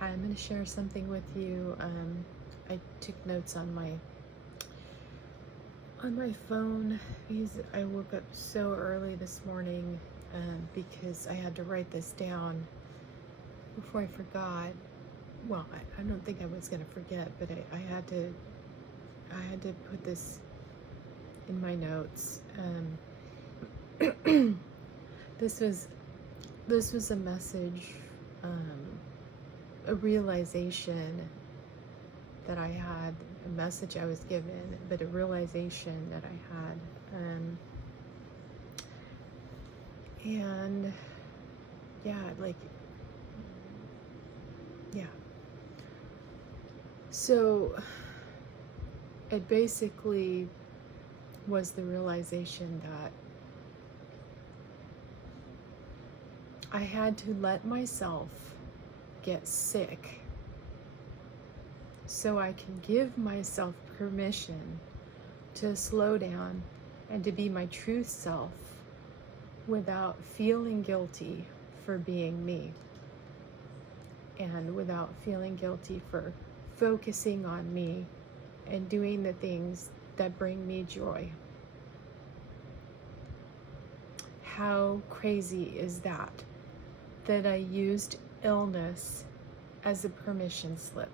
Hi, I'm going to share something with you. I took notes on my phone because I woke up so early this morning because I had to write this down before I forgot. Well, I don't think I was going to forget, but I had to put this in my notes. This was a message, a realization that I had, a message I was given, but a realization that I had. And yeah, so it basically was the realization that I had to let myself get sick so I can give myself permission to slow down and to be my true self without feeling guilty for being me, and without feeling guilty for focusing on me and doing the things that bring me joy. How crazy is that? That I used illness as a permission slip.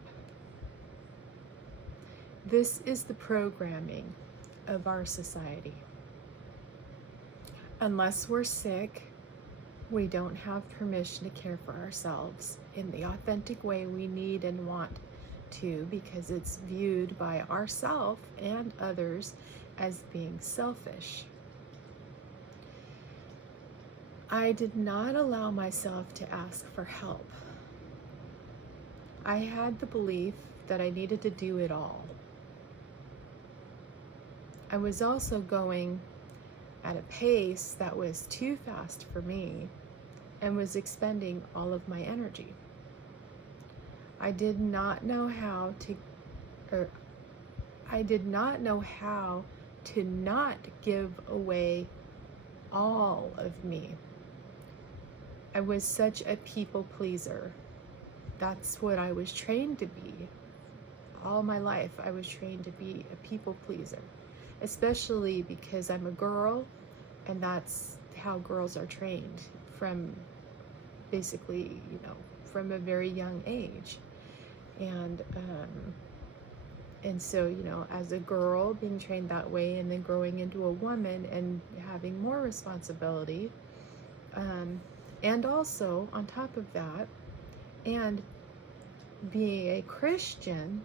This is the programming of our society. Unless we're sick, we don't have permission to care for ourselves in the authentic way we need and want to, because it's viewed by ourselves and others as being selfish. I did not allow myself to ask for help. I had the belief that I needed to do it all. I was also going at a pace that was too fast for me and was expending all of my energy. I did not know how to not give away all of me. I was such a people pleaser. That's what I was trained to be. All my life, I was trained to be a people pleaser, especially because I'm a girl, and that's how girls are trained from basically, from a very young age. And so, as a girl being trained that way, and then growing into a woman and having more responsibility, and also on top of that, and being a Christian,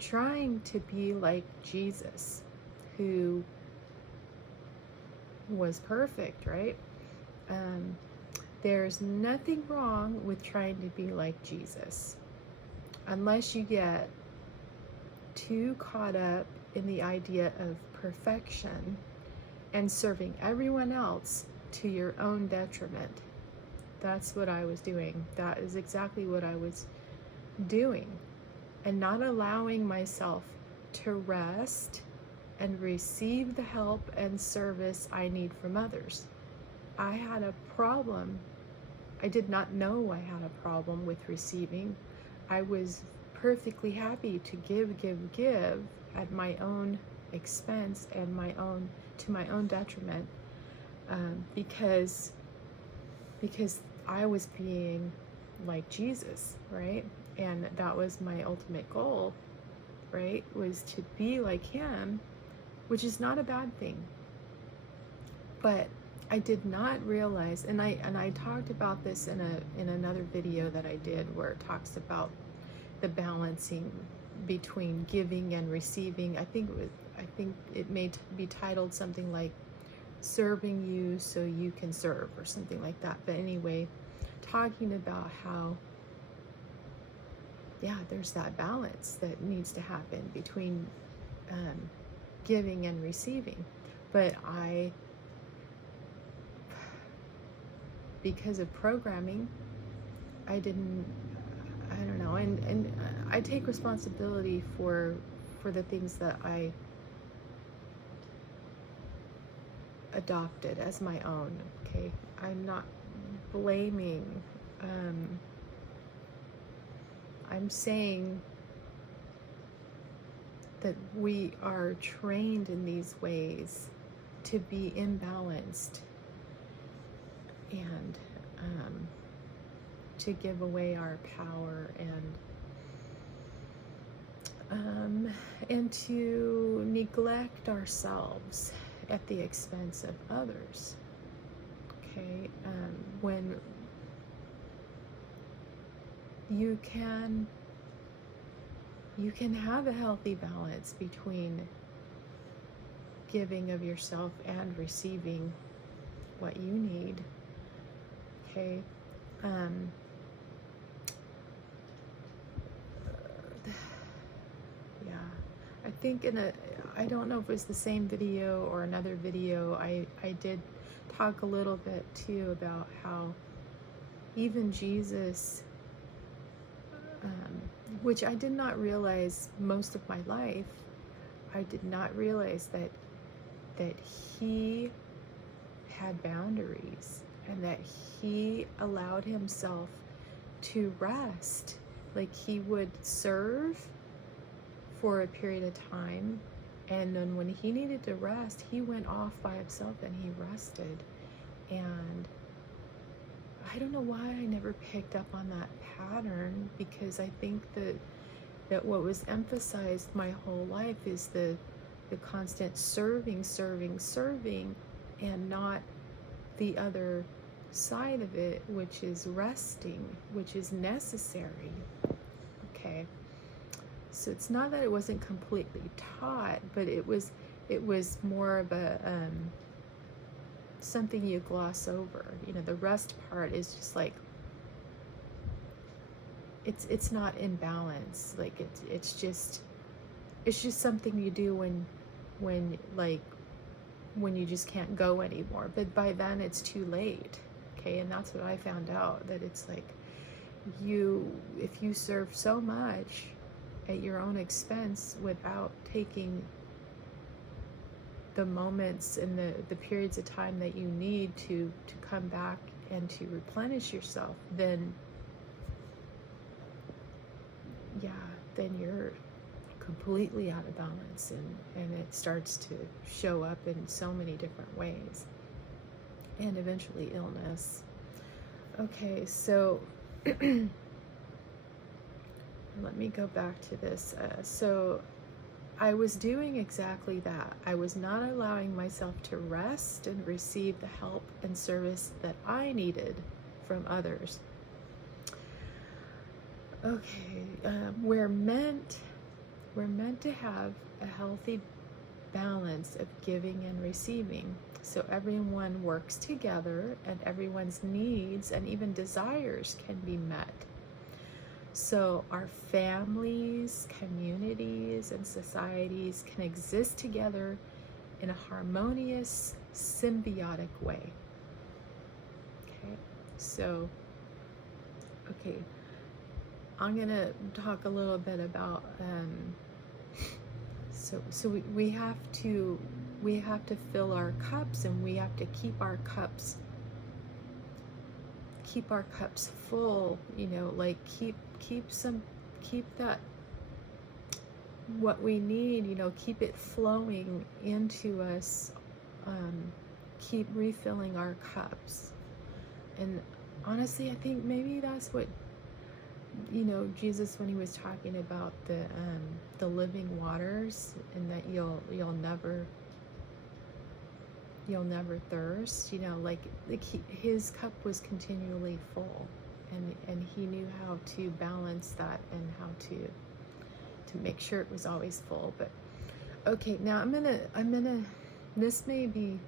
trying to be like Jesus, who was perfect, right? There's nothing wrong with trying to be like Jesus, unless you get too caught up in the idea of perfection and serving everyone else to your own detriment. That's what I was doing. That is exactly what I was doing, and not allowing myself to rest and receive the help and service I need from others. I had a problem. I did not know I had a problem with receiving. I was perfectly happy to give at my own expense and to my own detriment, because I was being like Jesus, right? And that was my ultimate goal, right? Was to be like him, which is not a bad thing. But I did not realize, and I talked about this in another video that I did, where it talks about the balancing between giving and receiving. I think it may be titled something like "Serving You So You Can Serve" or something like that. But anyway, talking about how, there's that balance that needs to happen between giving and receiving. But because of programming, I don't know, and I take responsibility for the things that I adopted as my own, okay? I'm not blaming I'm saying that we are trained in these ways to be imbalanced and to give away our power and to neglect ourselves at the expense of others. Okay, when you can have a healthy balance between giving of yourself and receiving what you need. Okay, yeah, I think I don't know if it was the same video or another video, I did talk a little bit too about how even Jesus, which I did not realize most of my life, I did not realize that he had boundaries and that he allowed himself to rest. Like, he would serve for a period of time, and then when he needed to rest, he went off by himself and he rested. And I don't know why I never picked up on that pattern, because I think that what was emphasized my whole life is the constant serving, and not the other side of it, which is resting, which is necessary. Okay, so it's not that it wasn't completely taught, but it was more of a something you gloss over. You know, the rest part is just like, it's not in balance. Like, it's just something you do when you just can't go anymore. But by then it's too late. Okay, and that's what I found out, that it's like, if you serve so much at your own expense without taking the moments and the periods of time that you need to come back and to replenish yourself, then you're completely out of balance, and it starts to show up in so many different ways, and eventually illness. Okay, so let me go back to this. So I was doing exactly that. I was not allowing myself to rest and receive the help and service that I needed from others. Okay, we're meant to have a healthy balance of giving and receiving, so everyone works together and everyone's needs and even desires can be met. So our families, communities, and societies can exist together in a harmonious, symbiotic way. Okay, so, I'm gonna talk a little bit about, so we have to fill our cups, and we have to keep our cups full, you know, like keep that, what we need, you know, keep it flowing into us, keep refilling our cups. And honestly, I think maybe that's what, you know, Jesus, when he was talking about the living waters, and that you'll never thirst, you know, like his cup was continually full, and he knew how to balance that and how to make sure it was always full. But okay, now I'm gonna this may be,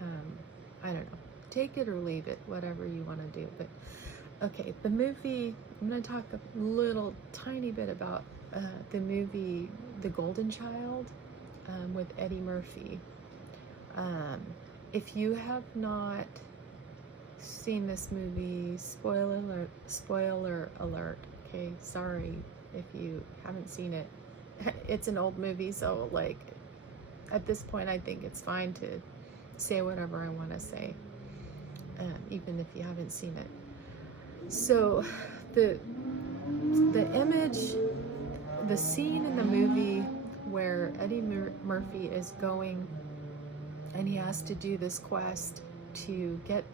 I don't know, take it or leave it, whatever you want to do. But okay, the movie, I'm going to talk a little tiny bit about the movie The Golden Child, with Eddie Murphy. If you have not seen this movie, spoiler alert, okay, sorry if you haven't seen it. It's an old movie, so like at this point I think it's fine to say whatever I want to say, even if you haven't seen it. So the image, the scene in the movie where Eddie Murphy is going and he has to do this quest to get,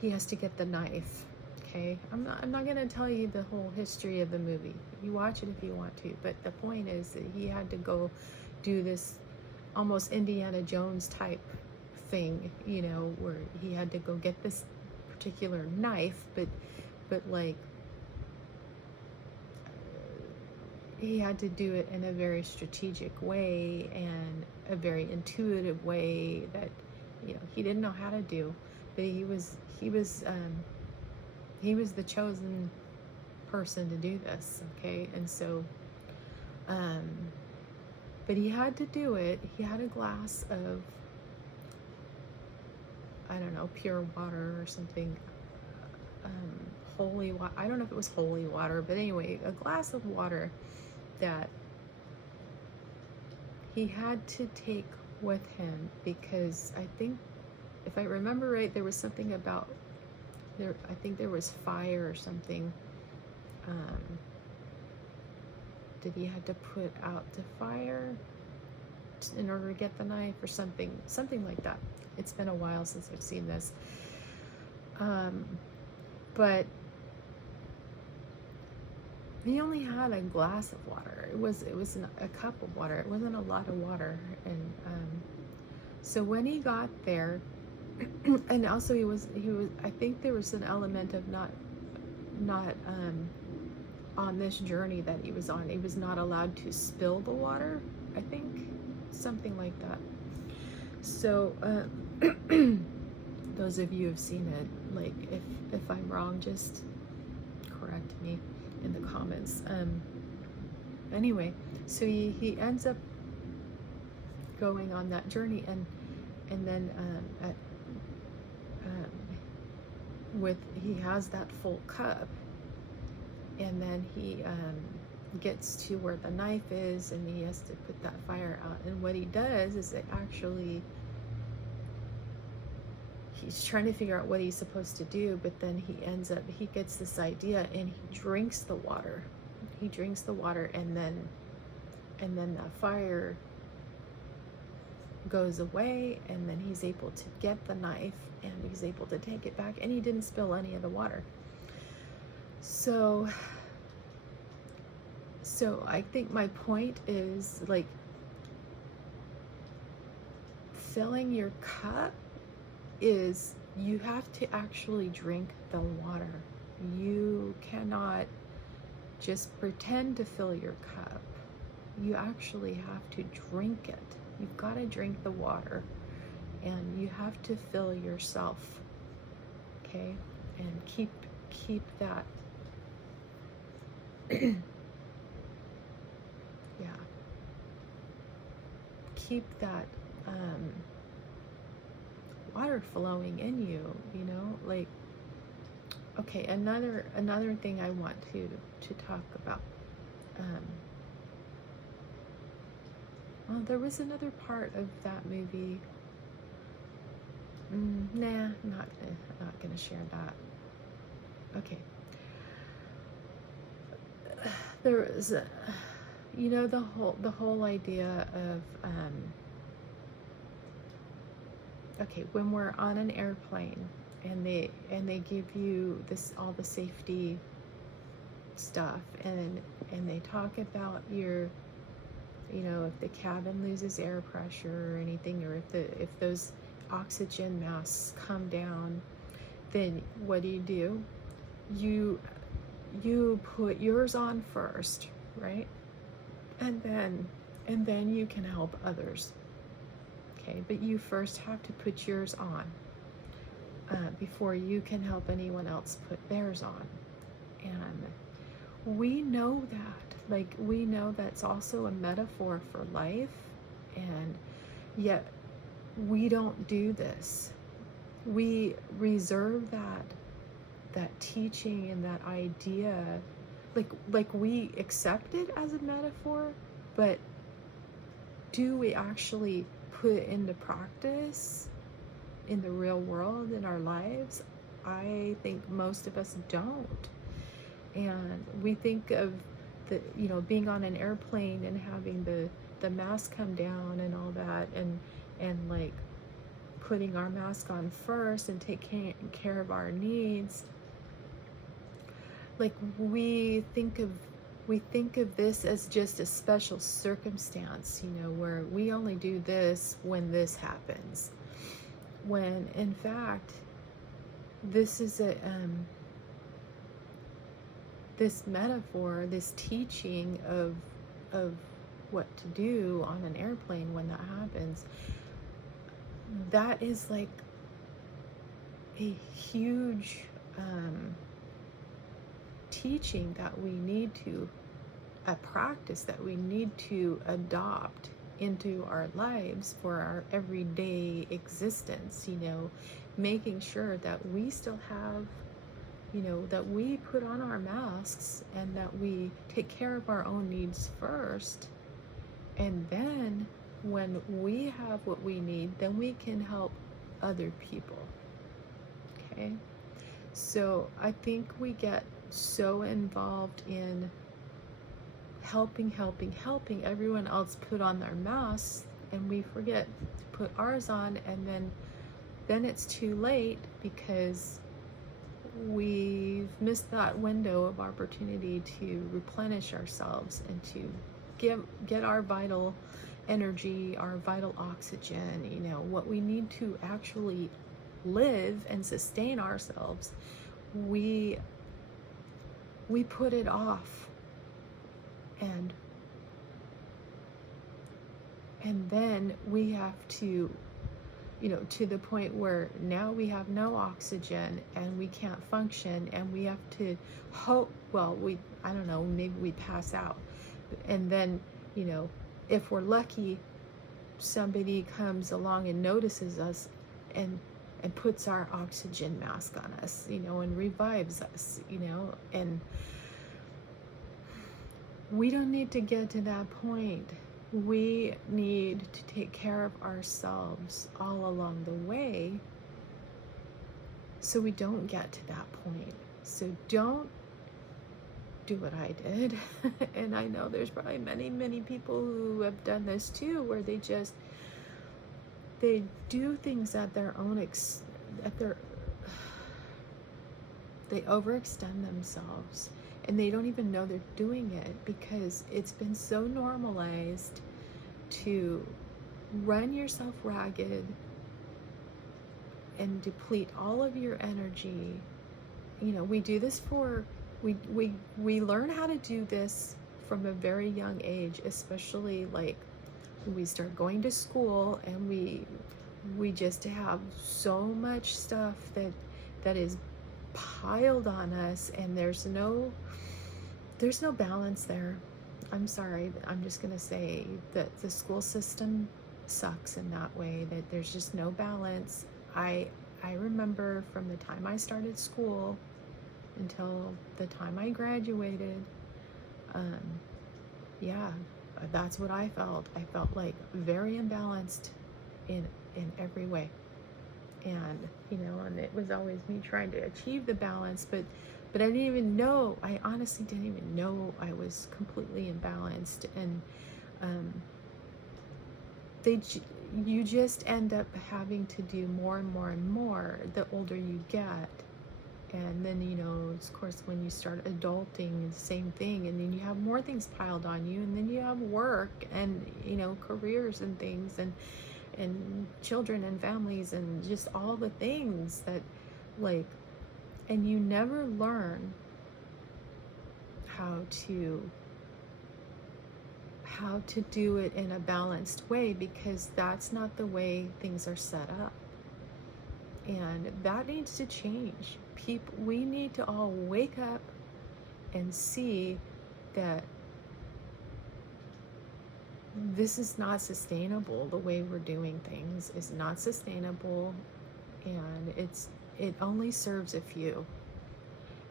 he has to get the knife. Okay, I'm not going to tell you the whole history of the movie. You watch it if you want to, but the point is that he had to go do this almost Indiana Jones type thing, you know, where he had to go get this particular knife, but like he had to do it in a very strategic way and a very intuitive way that, you know, he didn't know how to do, but he was the chosen person to do this. Okay, and so but he had to do it. He had a glass of, I don't know, pure water or something, holy water. I don't know if it was holy water, but anyway, a glass of water that he had to take with him, because I think, if I remember right, there was something about there. I think there was fire or something. Did he had to put out the fire in order to get the knife or something like that? It's been a while since I've seen this. But he only had a glass of water. It was a cup of water. It wasn't a lot of water. And so when he got there, and also he was I think there was an element of not on this journey that he was on, he was not allowed to spill the water, I think, something like that. So those of you who've seen it, like, if I'm wrong, just correct me in the comments. Anyway, so he ends up going on that journey, and then he has that full cup, and then he gets to where the knife is, and he has to put that fire out. And what he does is he's trying to figure out what he's supposed to do, but then he gets this idea, and he drinks the water. He drinks the water, and then the fire goes away, and then he's able to get the knife, and he's able to take it back, and he didn't spill any of the water. So I think my point is, like, filling your cup is, you have to actually drink the water. You cannot just pretend to fill your cup. You actually have to drink it. You've got to drink the water, and you have to fill yourself, okay? And keep that keep that water flowing in you, you know, like, okay, another thing I want to talk about. Well, there was another part of that movie. Nah, I'm not gonna share that. Okay. There was, you know, the whole idea of, okay, when we're on an airplane and they give you all the safety stuff, and they talk about your, you know, if the cabin loses air pressure or anything, or if those oxygen masks come down, then what do? You put yours on first, right? And then you can help others. Okay, but you first have to put yours on before you can help anyone else put theirs on. And we know that. Like, we know that's also a metaphor for life, and yet we don't do this. We reserve that teaching and that idea, like we accept it as a metaphor, but do we actually put it into practice in the real world, in our lives? I think most of us don't. And we think of the, you know, being on an airplane and having the mask come down and all that, and like putting our mask on first and taking care of our needs. Like we think of this as just a special circumstance, you know, where we only do this when this happens. When in fact, this is a this metaphor, this teaching of what to do on an airplane when that happens. That is like a huge teaching that we need to, a practice that we need to adopt into our lives for our everyday existence, you know, making sure that we still have, you know, that we put on our masks and that we take care of our own needs first. And then when we have what we need, then we can help other people. Okay? So I think we get so involved in helping everyone else put on their masks, and we forget to put ours on, and then it's too late because we've missed that window of opportunity to replenish ourselves and to get our vital energy, our vital oxygen, you know, what we need to actually live and sustain ourselves. We put it off, and then we have to, you know, to the point where now we have no oxygen and we can't function, and we have to hope, well, I don't know, maybe we pass out. And then, you know, if we're lucky, somebody comes along and notices us and puts our oxygen mask on us, you know, and revives us, you know. And we don't need to get to that point. We need to take care of ourselves all along the way so we don't get to that point. So don't do what I did. And I know there's probably many people who have done this too, where they do things at their own they overextend themselves, and they don't even know they're doing it because it's been so normalized to run yourself ragged and deplete all of your energy. You know, we do this we learn how to do this from a very young age, especially like we start going to school, and we just have so much stuff that is piled on us, and there's no balance there. I'm sorry, I'm just gonna say that the school system sucks in that way, that there's just no balance. I remember from the time I started school until the time I graduated, yeah, that's what I felt. I felt like very imbalanced in every way. And, you know, and it was always me trying to achieve the balance, but I didn't even know, I honestly didn't even know I was completely imbalanced. And you just end up having to do more and more and more the older you get. And then, you know, of course, when you start adulting, the same thing. And then you have more things piled on you. And then you have work and, you know, careers and things, and children and families, and just all the things that, like, and you never learn how to do it in a balanced way, because that's not the way things are set up. And that needs to change. We need to all wake up and see that this is not sustainable. The way we're doing things is not sustainable, and it only serves a few.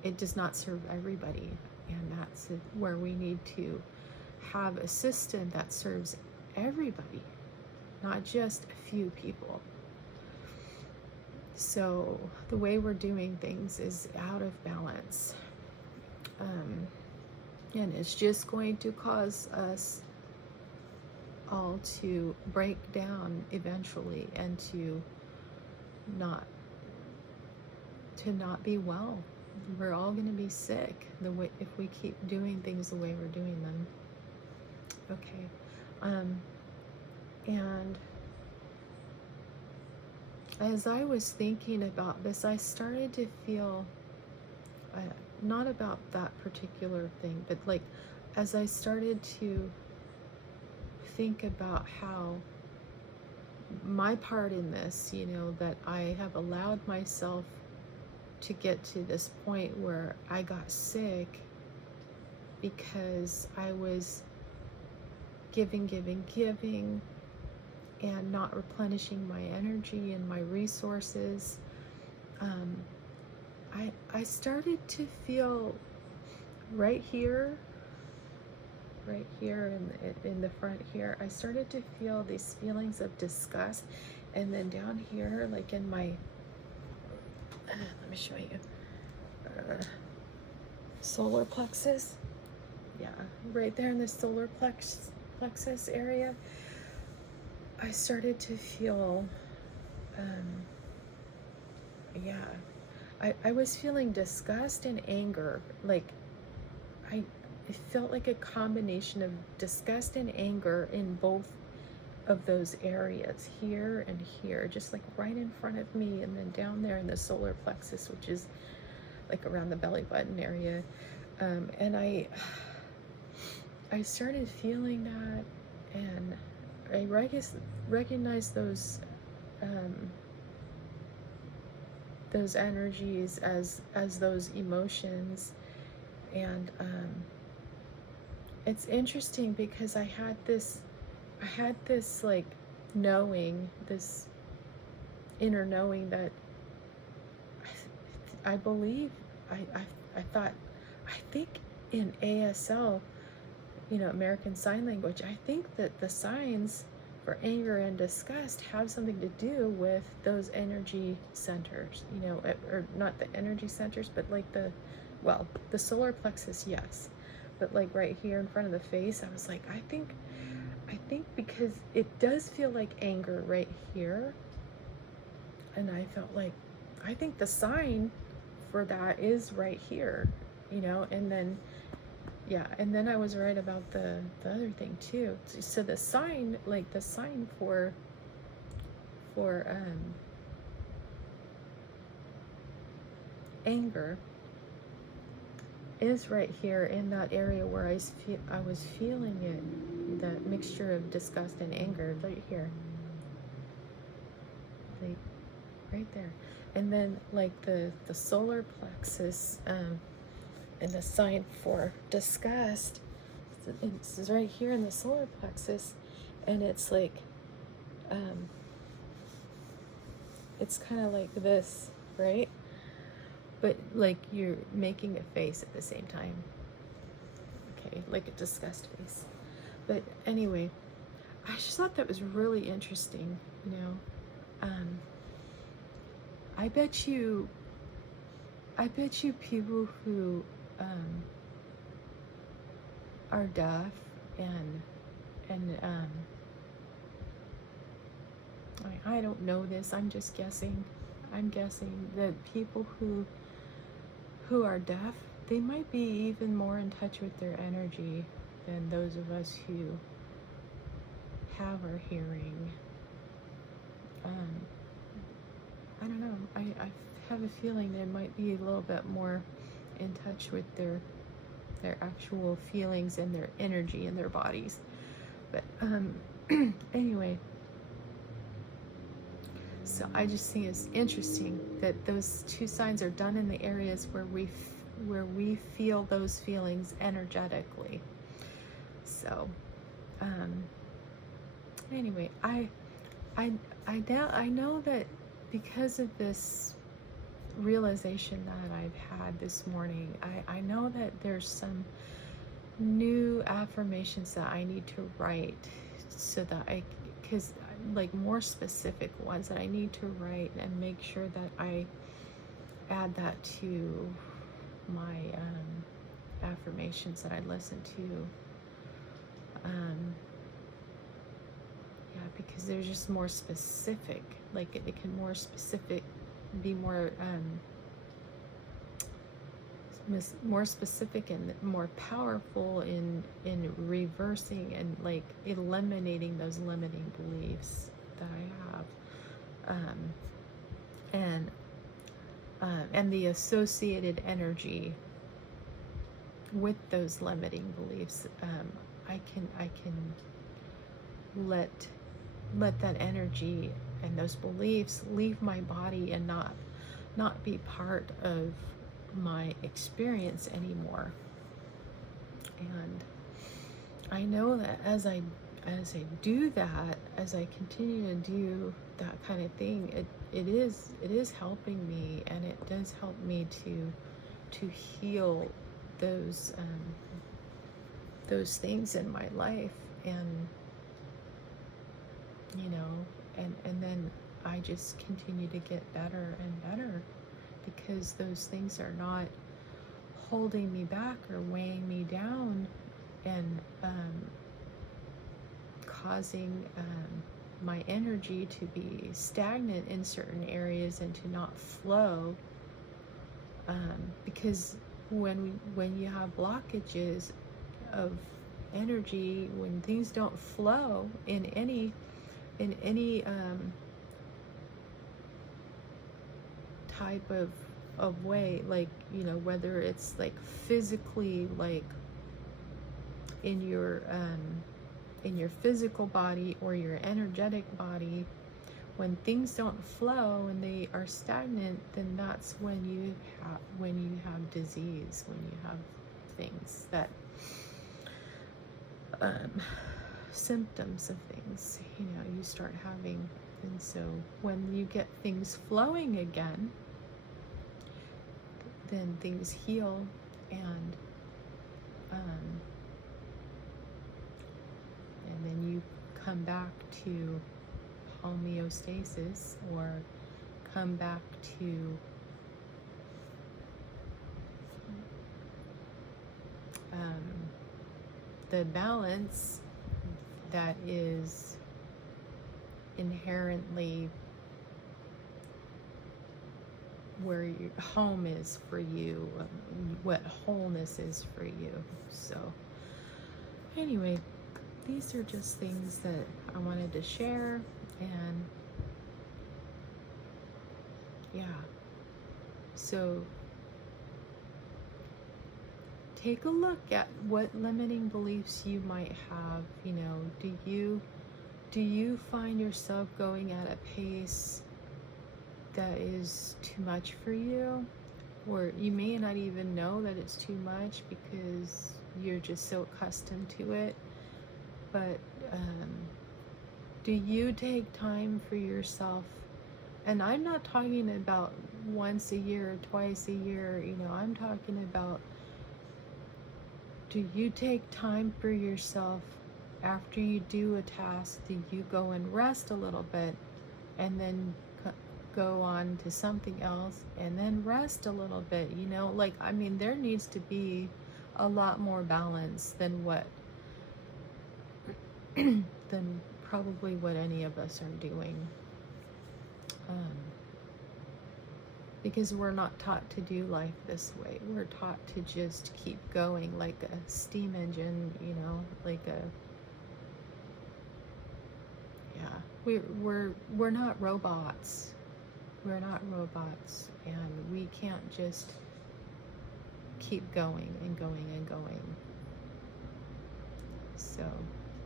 It does not serve everybody, and that's where we need to have a system that serves everybody, not just a few people. So the way we're doing things is out of balance. And it's just going to cause us all to break down eventually, and to not be well. We're all going to be sick if we keep doing things the way we're doing them. Okay. And as I was thinking about this, I started to feel, not about that particular thing, but like as I started to think about how my part in this, that I have allowed myself to get to this point where I got sick because I was giving, and not replenishing my energy and my resources. I started to feel right here in the front here, I started to feel these feelings of disgust. And then down here, like in my, let me show you, solar plexus. Yeah, right there in the solar plexus area, I started to feel, I was feeling disgust and anger. Like, it felt like a combination of disgust and anger in both of those areas, here and here, just like right in front of me, and then down there in the solar plexus, which is like around the belly button area. And I started feeling that, and I recognized those energies as those emotions. And it's interesting because I had this like knowing, this inner knowing that I believe, I thought, I think in ASL, American Sign Language, I think that the signs for anger and disgust have something to do with those energy centers, or not the energy centers, but like the solar plexus, yes. But like right here in front of the face, I was like, I think because it does feel like anger right here. And I felt like, I think the sign for that is right here, and then, yeah, and then I was right about the other thing too. So the sign, like the sign for anger is right here in that area where I was feeling it, that mixture of disgust and anger right here, like right there. And then like the solar plexus, and the sign for disgust, it's right here in the solar plexus, and it's like, it's kind of like this, right? But like you're making a face at the same time. Okay, like a disgust face. But anyway, I just thought that was really interesting, I bet you people who are deaf and I don't know this, I'm just guessing. I'm guessing that people who are deaf, they might be even more in touch with their energy than those of us who have our hearing. I don't know. I have a feeling they might be a little bit more in touch with their actual feelings and their energy in their bodies. But anyway, so I just think it's interesting that those two signs are done in the areas where we feel those feelings energetically. So anyway, I know that because of this realization that I've had this morning, I know that there's some new affirmations that I need to write, so that because like more specific ones that I need to write and make sure that I add that to my affirmations that I listen to. Yeah, because they're just more specific. Like it can more specific, be more more specific and more powerful in reversing and like eliminating those limiting beliefs that I have, and the associated energy with those limiting beliefs. I can let that energy and those beliefs leave my body and not be part of my experience anymore. And I know that as I do that, as I continue to do that kind of thing, it is helping me, and it does help me to heal those things in my life. And and then I just continue to get better and better, because those things are not holding me back or weighing me down and causing my energy to be stagnant in certain areas and to not flow. Because when you have blockages of energy, when things don't flow in any type of way, like whether it's like physically, like in your physical body or your energetic body, when things don't flow and they are stagnant, then that's when you have disease, when you have things that symptoms of things you start having. And so when you get things flowing again, then things heal, and then you come back to homeostasis, or come back to the balance that is inherently where your home is for you, what wholeness is for you. So anyway, these are just things that I wanted to share. And yeah, so take a look at what limiting beliefs you might have. Do you find yourself going at a pace that is too much for you? Or you may not even know that it's too much because you're just so accustomed to it. But do you take time for yourself? And I'm not talking about once a year or twice a year. I'm talking about, do you take time for yourself after you do a task? Do you go and rest a little bit and then go on to something else and then rest a little bit? There needs to be a lot more balance than than probably what any of us are doing. Because we're not taught to do life this way. We're taught to just keep going like a steam engine, we're not robots. We're not robots, and we can't just keep going and going and going. So,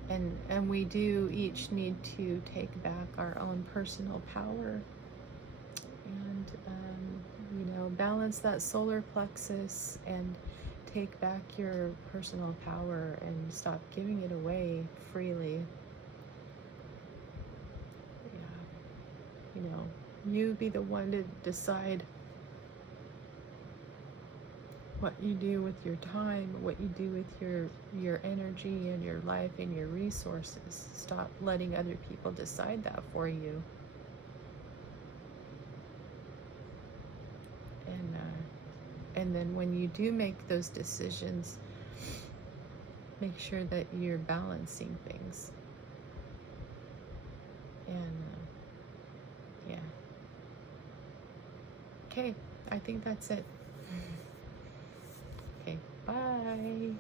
and we do each need to take back our own personal power, and balance that solar plexus and take back your personal power and stop giving it away freely. You be the one to decide what you do with your time, what you do with your energy and your life and your resources. Stop letting other people decide that for you. And then when you do make those decisions, make sure that you're balancing things. And yeah. Okay, I think that's it. Okay, bye.